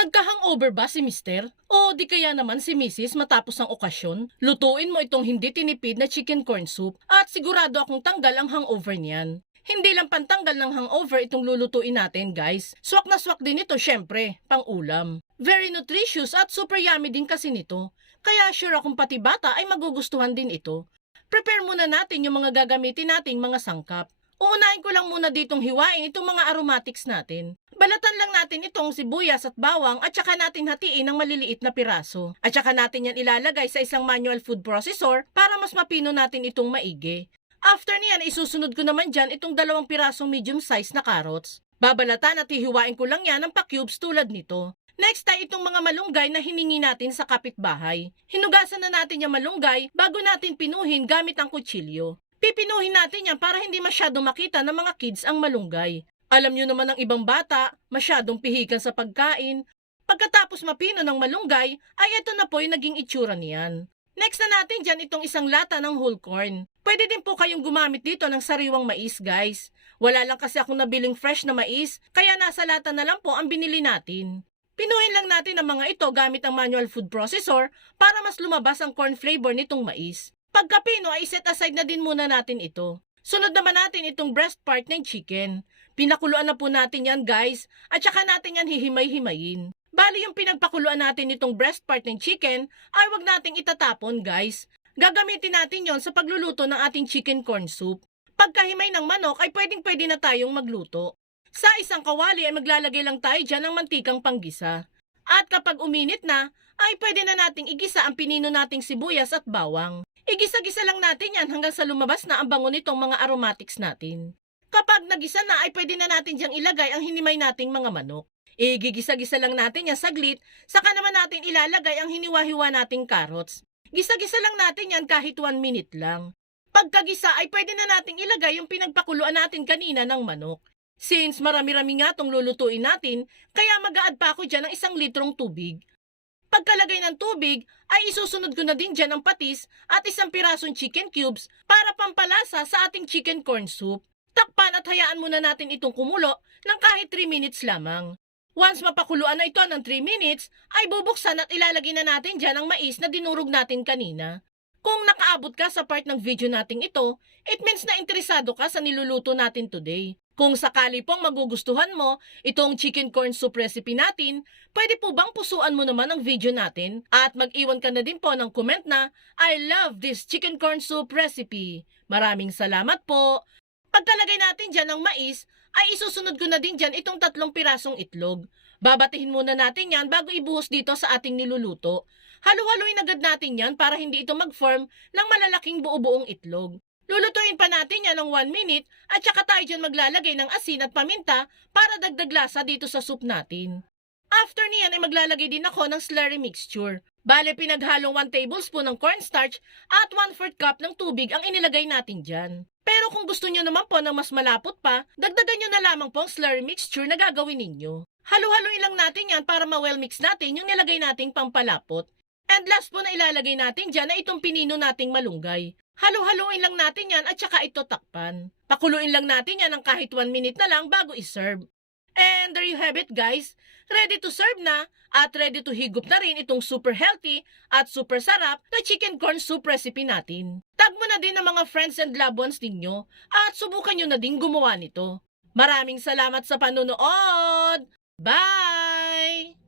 Nagka-hangover ba si mister? O di kaya naman si misis matapos ang okasyon? Lutuin mo itong hindi tinipid na chicken corn soup at sigurado akong tanggal ang hangover niyan. Hindi lang pantanggal ng hangover itong lulutuin natin guys. Swak na swak din ito syempre, pang ulam. Very nutritious at super yummy din kasi nito. Kaya sure akong pati bata ay magugustuhan din ito. Prepare muna natin yung mga gagamitin nating mga sangkap. Uunahin ko lang muna ditong hiwain itong mga aromatics natin. Balatan lang natin itong sibuyas at bawang at saka natin hatiin ng maliliit na piraso. At saka natin yan ilalagay sa isang manual food processor para mas mapino natin itong maigi. After niyan, isusunod ko naman dyan itong dalawang pirasong medium size na carrots. Babalatan at hihiwain ko lang yan ng pa-cubes tulad nito. Next ay itong mga malunggay na hiningi natin sa kapitbahay. Hinugasan na natin yung malunggay bago natin pinuhin gamit ang kutsilyo. Pipinuhin natin yan para hindi masyado makita ng mga kids ang malunggay. Alam nyo naman ng ibang bata, masyadong pihikan sa pagkain. Pagkatapos mapino ng malunggay, ay ito na po yung naging itsura niyan. Next na natin dyan itong isang lata ng whole corn. Pwede din po kayong gumamit dito ng sariwang mais guys. Wala lang kasi akong nabiling fresh na mais, kaya nasa lata na lang po ang binili natin. Pinuhin lang natin ang mga ito gamit ang manual food processor para mas lumabas ang corn flavor nitong mais. Pagkapino ay set aside na din muna natin ito. Sunod naman natin itong breast part ng chicken. Pinakuluan na po natin yan guys at saka natin yan hihimay-himayin. Bali yung pinagpakuluan natin itong breast part ng chicken ay wag nating itatapon guys. Gagamitin natin yon sa pagluluto ng ating chicken corn soup. Pagkahimay ng manok ay pwedeng pwede na tayong magluto. Sa isang kawali ay maglalagay lang tayo dyan ng mantikang panggisa. At kapag uminit na, ay pwede na nating igisa ang pinino nating sibuyas at bawang. Igisa-gisa lang natin yan hanggang sa lumabas na ang bango nitong mga aromatics natin. Kapag nagisa na ay pwede na natin diyang ilagay ang hinimay nating mga manok. Igigisa-gisa lang natin yan saglit, saka naman natin ilalagay ang hiniwa-hiwa nating carrots. Gisa-gisa lang natin yan kahit 1 minute lang. Pagkagisa ay pwede na nating ilagay yung pinagpakuluan natin kanina ng manok. Since marami-rami nga tong lulutuin natin, kaya mag-add pa ako dyan ng isang litrong tubig. Pagkalagay ng tubig, ay isusunod ko na din dyan ang patis at isang pirasong chicken cubes para pampalasa sa ating chicken corn soup. Takpan at hayaan muna natin itong kumulo ng kahit 3 minutes lamang. Once mapakuluan na ito ng 3 minutes, ay bubuksan at ilalagay na natin dyan ang mais na dinurog natin kanina. Kung nakaabot ka sa part ng video nating ito, it means na interesado ka sa niluluto natin today. Kung sakali pong magugustuhan mo itong chicken corn soup recipe natin, pwede po bang pusuan mo naman ang video natin at mag-iwan ka na din po ng comment na I love this chicken corn soup recipe. Maraming salamat po. Pagkalagay natin dyan ng mais, ay isusunod ko na din dyan itong tatlong pirasong itlog. Babatihin muna natin yan bago ibuhos dito sa ating niluluto. Halu-haluin agad natin yan para hindi ito mag-form ng malalaking buo-buong itlog. Lulutuin pa natin yan ng 1 minute at saka tayo dyan maglalagay ng asin at paminta para dagdag lasa dito sa soup natin. After niyan ay maglalagay din ako ng slurry mixture. Bale pinaghalong 1 tablespoon ng cornstarch at 1 4 cup ng tubig ang inilagay natin dyan. Pero kung gusto nyo naman po ng mas malapot pa, dagdagan nyo na lamang po ang slurry mixture na gagawin ninyo. Halu-haluin lang natin yan para ma-well mix natin yung nilagay nating pampalapot. And last po na ilalagay natin dyan ay itong pinino nating malunggay. Halu-haluin lang natin yan at saka ito takpan. Pakuluin lang natin yan ng kahit 1 minute na lang bago iserve. And there you have it guys. Ready to serve na at ready to higop na rin itong super healthy at super sarap na chicken corn soup recipe natin. Tag mo na din ang mga friends and loved ones ninyo at subukan nyo na din gumawa nito. Maraming salamat sa panonood! Bye!